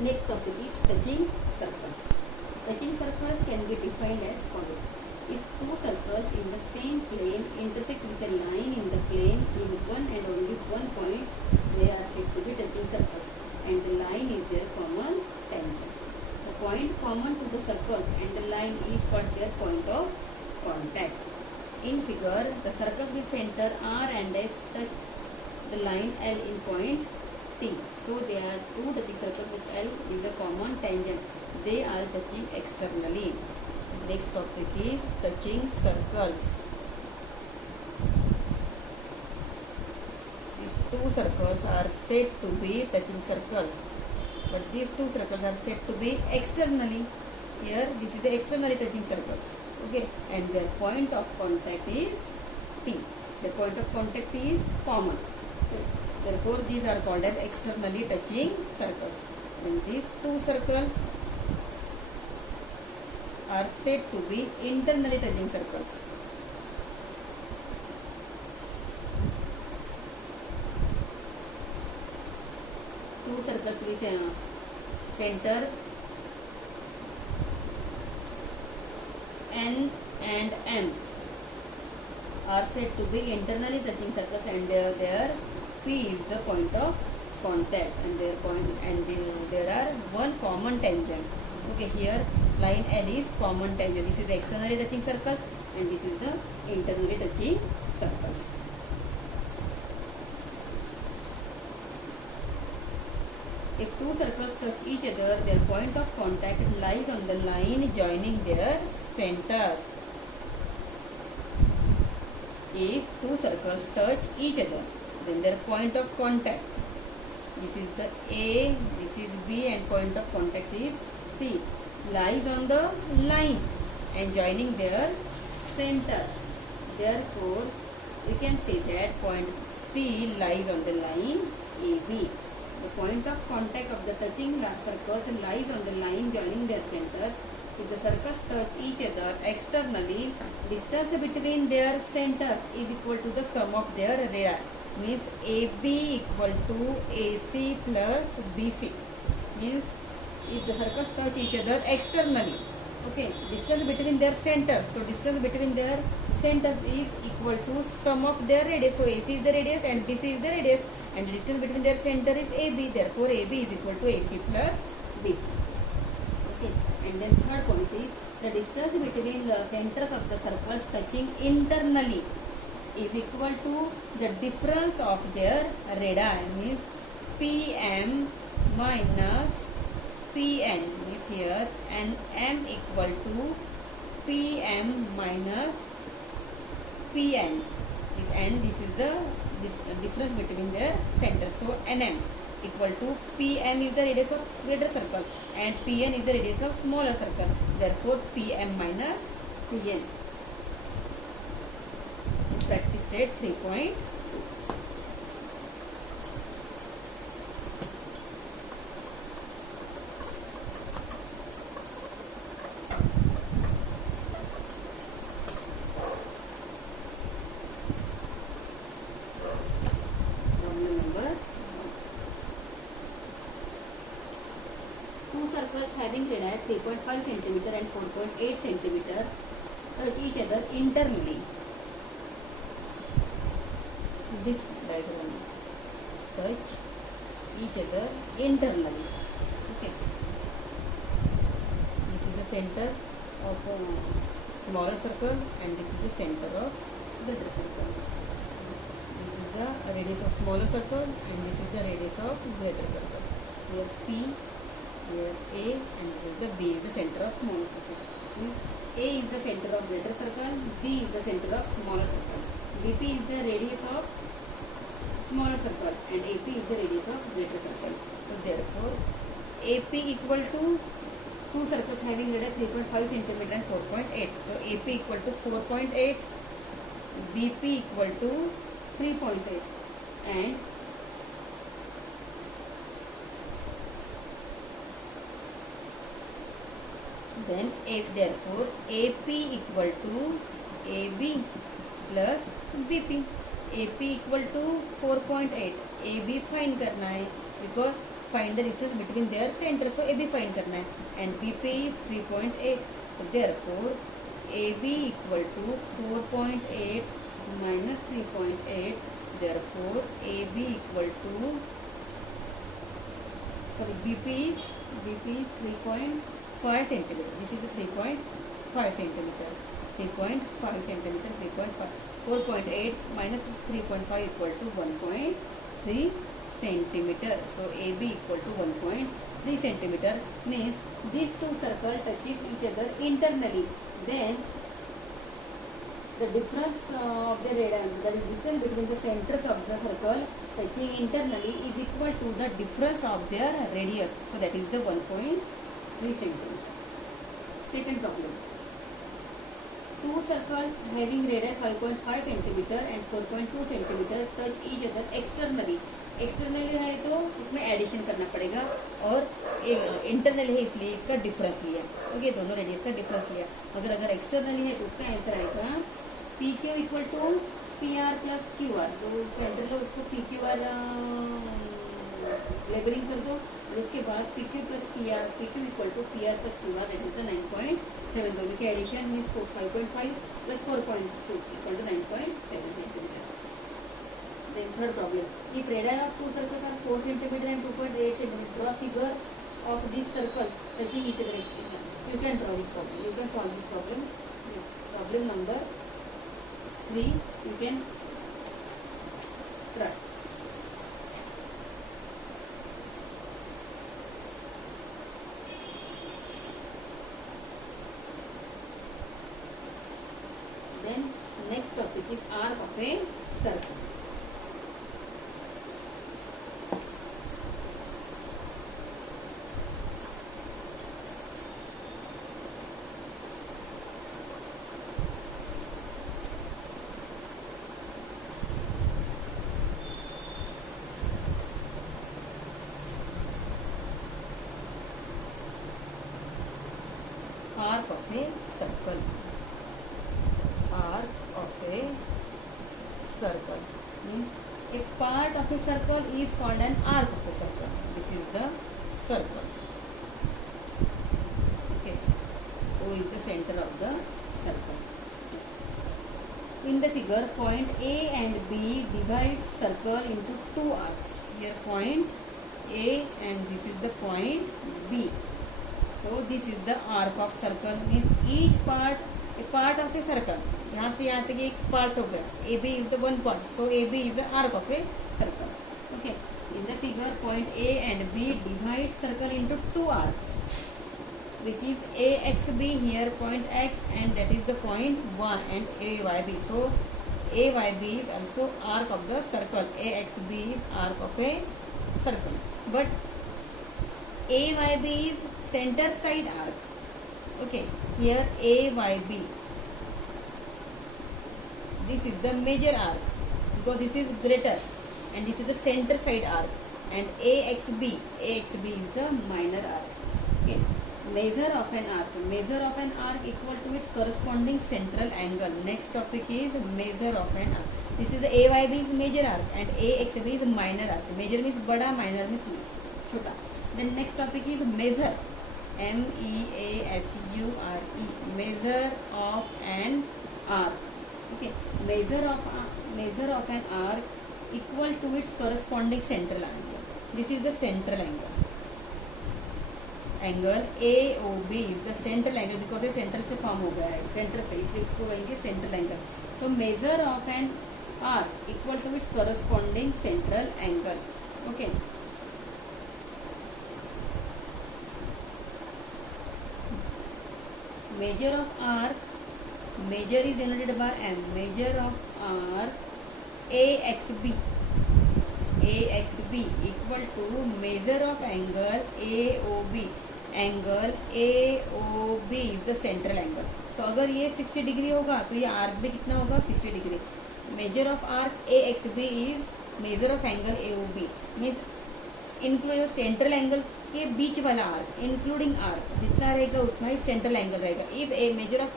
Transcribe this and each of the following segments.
Next topic is touching circles. Touching circles can be defined as follows. If two circles in the same plane intersect with a line in the plane in one and only one point, they are said to be touching circles, and the line is their common tangent. The point common to the circles and the line is called their point of contact. In figure, the circles with center R and S touch the line L in point T. So they are two touching circles with L in the common tangent. They are touching externally. Next topic is touching circles. These two circles are said to be touching circles, but these two circles are said to be externally. Here, this is the externally touching circles. Okay, and their point of contact is T. The point of contact is common. Okay. Therefore, these are called as externally touching circles. And these two circles are said to be internally touching circles. Two circles with center N and M are said to be internally touching circles, and their P is the point of contact, and there are one common tangent. Okay, here line L is common tangent. This is the externally touching circles, and this is the internally touching circles. If two circles touch each other, their point of contact lies on the line joining their centers. If two circles touch each other, then their point of contact, this is the A, this is B, and point of contact is C, lies on the line and joining their centers. Therefore, we can say that point C lies on the line AB. The point of contact of the touching circles lies on the line joining their centers. If the circles touch each other externally, distance between their centers is equal to the sum of their radii. Means AB equal to AC plus BC. Means if the circles touch each other externally, okay, distance between their centers. So distance between their centers is equal to sum of their radius. So AC is the radius and BC is the radius, and the distance between their center is AB. Therefore, AB is equal to AC plus BC. Okay, and then third point is the distance between the centers of the circles touching internally is equal to the difference of their radii. Means PM minus PN. Means here and M equal to PM minus PN. And this is the difference between their centers. So NM equal to PM is the radius of greater circle and PN is the radius of smaller circle. Therefore, PM minus PN. Practice set 3.2. Problem number 2 circles having radii 3.5 cm and 4.8 cm touch each other internally. This diagram is touch each other internally. Okay. This is the center of a smaller circle and this is the center of greater circle. This is the radius of smaller circle and this is the radius of greater circle. Here P, here A, and this is the B is the center of smaller circle. A is the center of greater circle, B is the center of smaller circle. BP is the radius of smaller circle and AP is the radius of greater circle. So therefore, AP equal to two circles having radii 3.5 cm and 4.8. So AP equal to 4.8, BP equal to 3.8, and then therefore AP equal to AB plus BP. AP equal to 4.8. AB find करना है because find the distance between their centre. So A B find करना है and B P is 3.8. So therefore A B equal to 4.8 minus 3.8. Therefore AB equal to, sorry, BP is 3.5 centimeter. This is the 3.5 centimeter. 3.5 centimeter. 3.5. 4.8 minus 3.5 equal to 1.3 centimeter. So AB equal to 1.3 centimeter means these two circles touches each other internally. Then the difference of the radius, the distance between the centers of the circle touching internally is equal to the difference of their radius. So that is the 1.3 centimeter. Second problem. Two circles having radius 5.5 centimeter and 4.2 centimeter touch each other externally. Externally है तो इसमें addition करना पड़ेगा और internally है इसलिए इसका difference लिया. ओके, दोनों रेडियस का डिफरेंस लिया. अगर एक्सटर्नली है तो उसका आंसर आएगा P Q equal to P R plus Q R. तो सेंटर लो उसको पी क्यू आर लेबलिंग कर दो और उसके बाद P Q plus P R equal to P R plus Q R that is the 9.7. दोनों के addition means 5.5 plus 4.2 equal to 9.7 centimetre. Then third problem. If radii of two circles are 4 centimeter and 2.8 centimeter, draw a figure of these circles touching each other. You can draw this problem. You can solve this problem. Problem number 3. You can try. Then next topic is arc of a circle. Arc of a circle. Arc of a circle means a part of a circle is called an arc of a circle. This is the circle. Okay, O is the center of the circle. In the figure, point A and B divide circle into two arcs. Here point A and this is the point B. So this is the arc of circle. Means each part, a part of a circle. यहाँ से यहाँ तक एक part हो गया. AB is the one part. So AB is the arc of a circle. Okay. In the figure, point A and B divide circle into two arcs, which is AXB. Here point X and that is the point 1 and AYB. So AYB is also arc of the circle. AXB is arc of a circle. But AYB is center side arc. Okay, here AYB, this is the major arc because this is greater and this is the center side arc, and AXB is the minor arc. Okay, measure of an arc equal to its corresponding central angle. Next topic is measure of an arc. This is the AYB is major arc and AXB is minor arc. Major means bada, minor means chota. Then next topic is measure. MEASURE, measure of an arc. Okay, measure of an arc equal to its corresponding central angle. This is the central angle. Angle AOB is the central angle because ये center से form हो गया है, center से, इसलिए इसको कहेंगे central angle. So measure of an arc equal to its corresponding central angle. Okay. Measure of arc, measure is denoted by M. Measure of arc AXB equal to measure of angle AOB. Angle AOB is the central angle. So अगर ये 60 degree होगा तो ये arc भी कितना होगा 60 degree. Measure of arc AXB is measure of angle AOB means including central angle के बीच वाला आर्क, इंक्लूडिंग आर्क जितना रहेगा उतना ही सेंट्रल एंगल रहेगा. If A measure of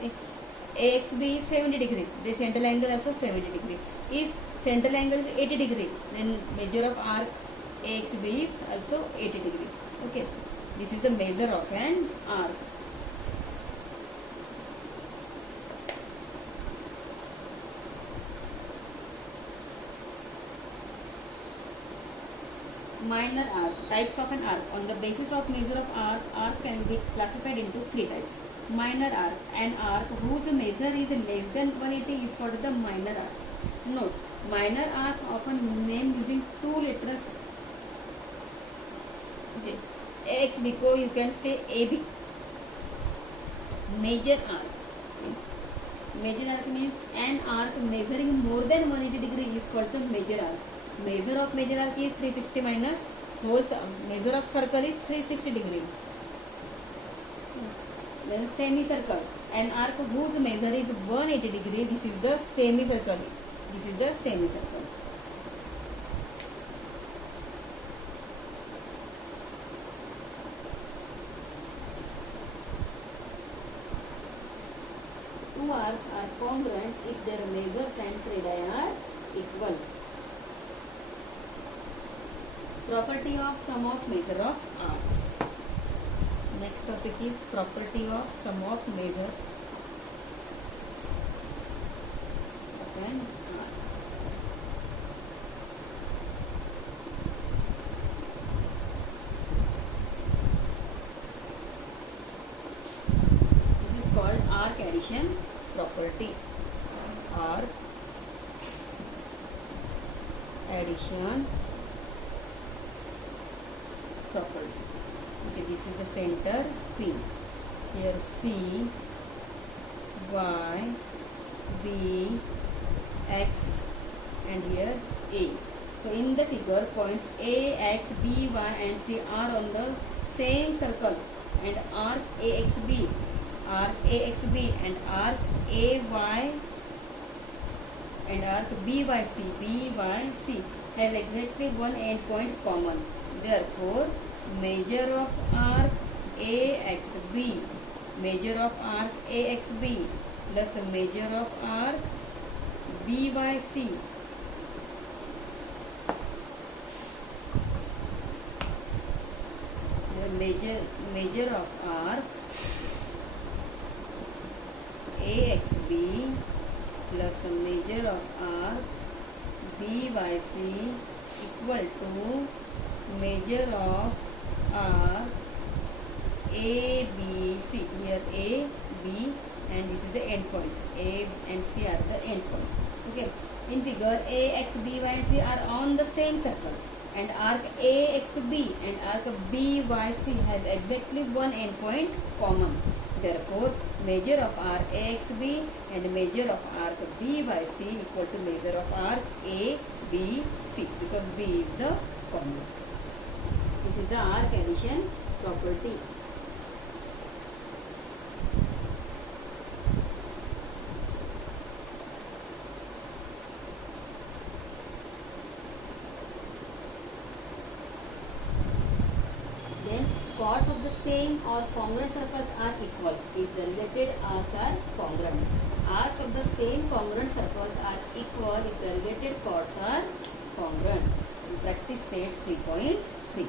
AXB is 70 degree, the central angle also 70 degree. If central angle is 80 degree, then measure of arc AXB is also 80 degree. Okay, this is the measure of an arc. Minor arc. Types of an arc. On the basis of measure of arc can be classified into three types. Minor arc. An arc whose measure is less than 180 is called the minor arc. Note, minor arcs often named using two letters. Okay. AX because you can say AB. Major arc. Major arc means an arc measuring more than 180 degree is called the major arc. Measure of major arc is 360 minus whole measure of circle is 360 degree. Then semicircle, an arc whose measure is 180 degree. This is the semicircle. This is the semicircle. Two arcs are congruent if their measures and radii are equal. Property of sum of measure of arcs. Next topic is property of sum of measures of an arc. This is called arc addition property. Arc addition property. Okay, this is the center P. Here C, Y, B, X, and here A. So in the figure, points A, X, B, Y, and C are on the same circle, and arc AXB, and arc AY, and arc BYC has exactly one endpoint common. Therefore, measure of arc AXB plus measure of arc BYC measure of arc AXB plus measure of arc BYC equal to measure of arc ABC. Here A, B, and this is the endpoint. A and C are the endpoints. Okay. In figure, A, X, B, Y, and C are on the same circle, and arc AXB and arc BYC has exactly one endpoint common. Therefore, measure of arc AXB and measure of arc BYC equal to measure of arc ABC, because B is the common. This is the arc addition property. Then chords of the same or congruent circles are equal if the related arcs are congruent. Arcs of the same congruent circles are equal if the related chords are congruent. In practice set 3.3.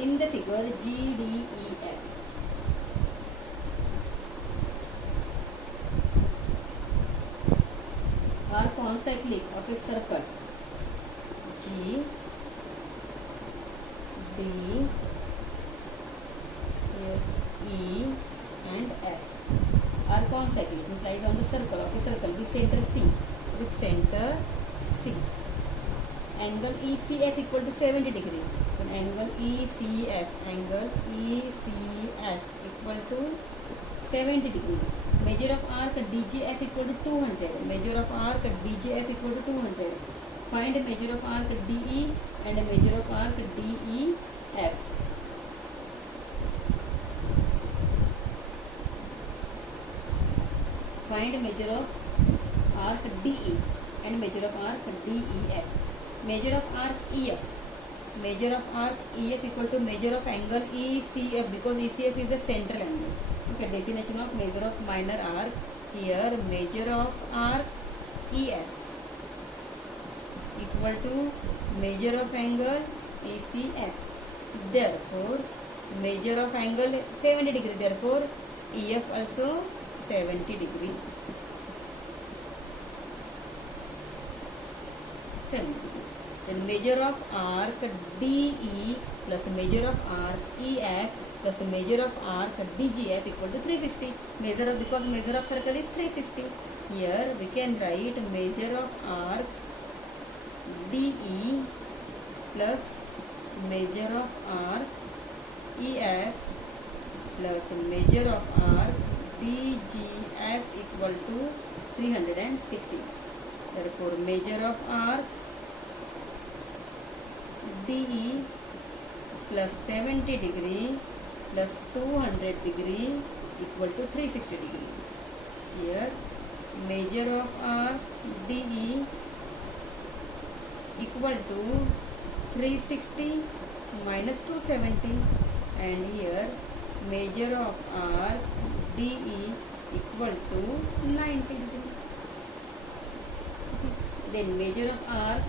In the figure, G, D, E, F are concyclic of a circle. G, D, E, and F are concyclic, means lies on the circle of a circle with center C. Angle ECF equal to 70 degree. Then angle ECF equal to 70 degree. measure of arc DGF equal to 200. Measure of arc DGF equal to 200. Find a measure of arc DE and a measure of arc DEF. Find measure of arc DE and measure of arc DEF. Measure of arc EF. Measure of arc EF equal to measure of angle ECF, because ECF is the central angle. Okay, definition of measure of minor arc. Here measure of arc EF equal to measure of angle ECF. Therefore measure of angle 70 degree. Therefore EF also 70 degree. 70 degree. Then measure of arc DE plus measure of arc EF plus measure of arc DGF equal to 360. Measure of, because measure of circle is 360. Here we can write measure of arc DE plus measure of arc EF plus measure of arc DGF equal to 360. Therefore measure of arc DE plus 70 degree plus 200 degree equal to 360 degree. Here measure of arc DE equal to 360 minus 270, and here measure of arc DE equal to 90 degree. Then measure of arc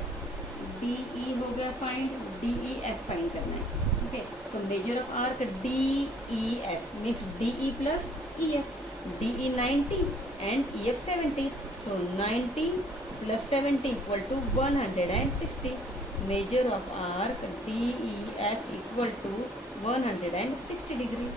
DE हो गया find, DEF find करना है. Okay, so measure of arc DEF means DE plus EF. DE 90 and EF 70. So 90 plus 70 equal to 160. Measure of arc DEF equal to 160 degree.